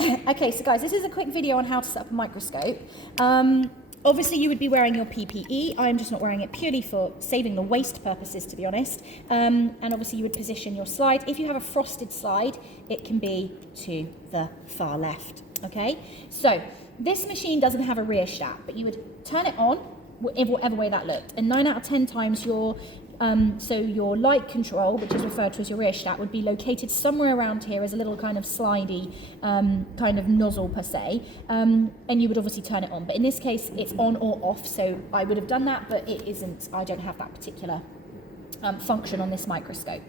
Okay, so guys, this is a quick video on how to set up a microscope. Obviously, you would be wearing your PPE. I'm just not wearing it purely for saving the waste purposes, to be honest. And obviously, you would position your slide. If you have a frosted slide, it can be to the far left, okay? So this machine doesn't have a rheostat, but you would turn it on in whatever way that looked. And 9 out of 10 times your light control, which is referred to as your rheostat, would be located somewhere around here as a little kind of slidey kind of nozzle per se, and you would obviously turn it on. But in this case, it's on or off, so I would have done that, but it isn't. I don't have that particular function on this microscope.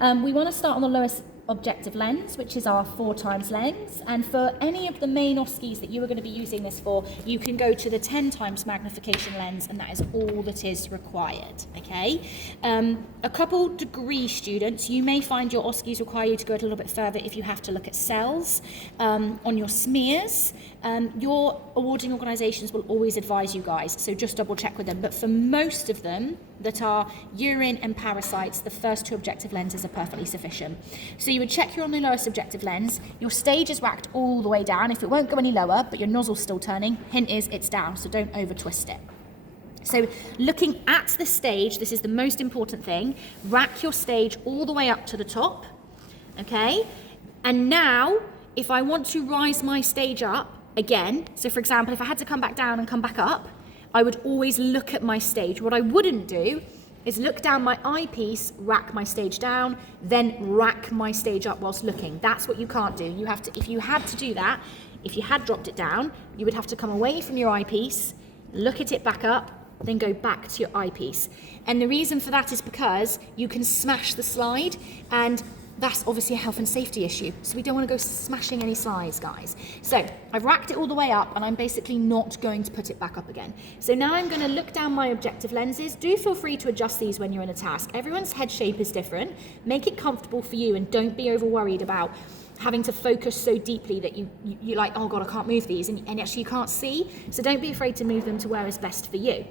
We want to start on the lowest objective lens, which is our 4x lens, and for any of the main OSCEs that you are going to be using this for, you can go to the 10x magnification lens, and that is all that is required, okay? A couple degree students, you may find your OSCEs require you to go a little bit further if you have to look at cells on your smears. Your awarding organisations will always advise you guys, so just double check with them, but for most of them that are urine and parasites, the first 2 objective lenses are perfectly sufficient. So you would check you're on the lowest objective lens, your stage is racked all the way down. If it won't go any lower, but your nozzle's still turning, hint is it's down, so don't over twist it. So looking at the stage, this is the most important thing, rack your stage all the way up to the top, okay? And now, if I want to rise my stage up again, so for example, if I had to come back down and come back up, I would always look at my stage. What I wouldn't do is look down my eyepiece, rack my stage down, then rack my stage up whilst looking. That's what you can't do. You have to, if you had to do that, if you had dropped it down, you would have to come away from your eyepiece, look at it back up, then go back to your eyepiece. And the reason for that is because you can smash the slide, and that's obviously a health and safety issue. So we don't want to go smashing any slides, guys. So I've racked it all the way up, and I'm basically not going to put it back up again. So now I'm going to look down my objective lenses. Do feel free to adjust these when you're in a task. Everyone's head shape is different. Make it comfortable for you, and don't be over worried about having to focus so deeply that you're like, oh God, I can't move these, and actually you can't see. So don't be afraid to move them to where is best for you.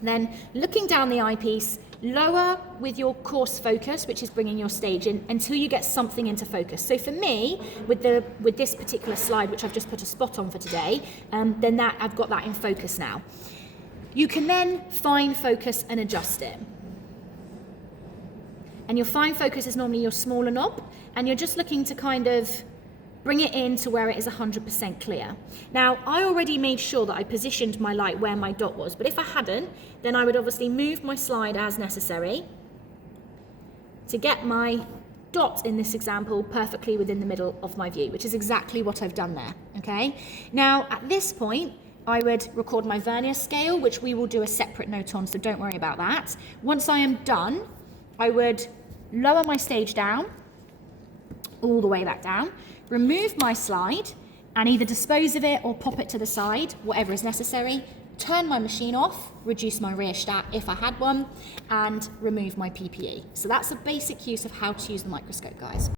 Then looking down the eyepiece, lower with your coarse focus, which is bringing your stage in, until you get something into focus. So for me, with this particular slide, which I've just put a spot on for today, then that I've got that in focus now. You can then fine focus and adjust it. And your fine focus is normally your smaller knob, and you're just looking to kind of bring it in to where it is 100% clear. Now, I already made sure that I positioned my light where my dot was, but if I hadn't, then I would obviously move my slide as necessary to get my dot, in this example, perfectly within the middle of my view, which is exactly what I've done there, okay? Now, at this point, I would record my vernier scale, which we will do a separate note on, so don't worry about that. Once I am done, I would lower my stage down, all the way back down, remove my slide, and either dispose of it or pop it to the side, whatever is necessary, turn my machine off, reduce my rheostat if I had one, and remove my PPE. So that's a basic use of how to use the microscope, guys.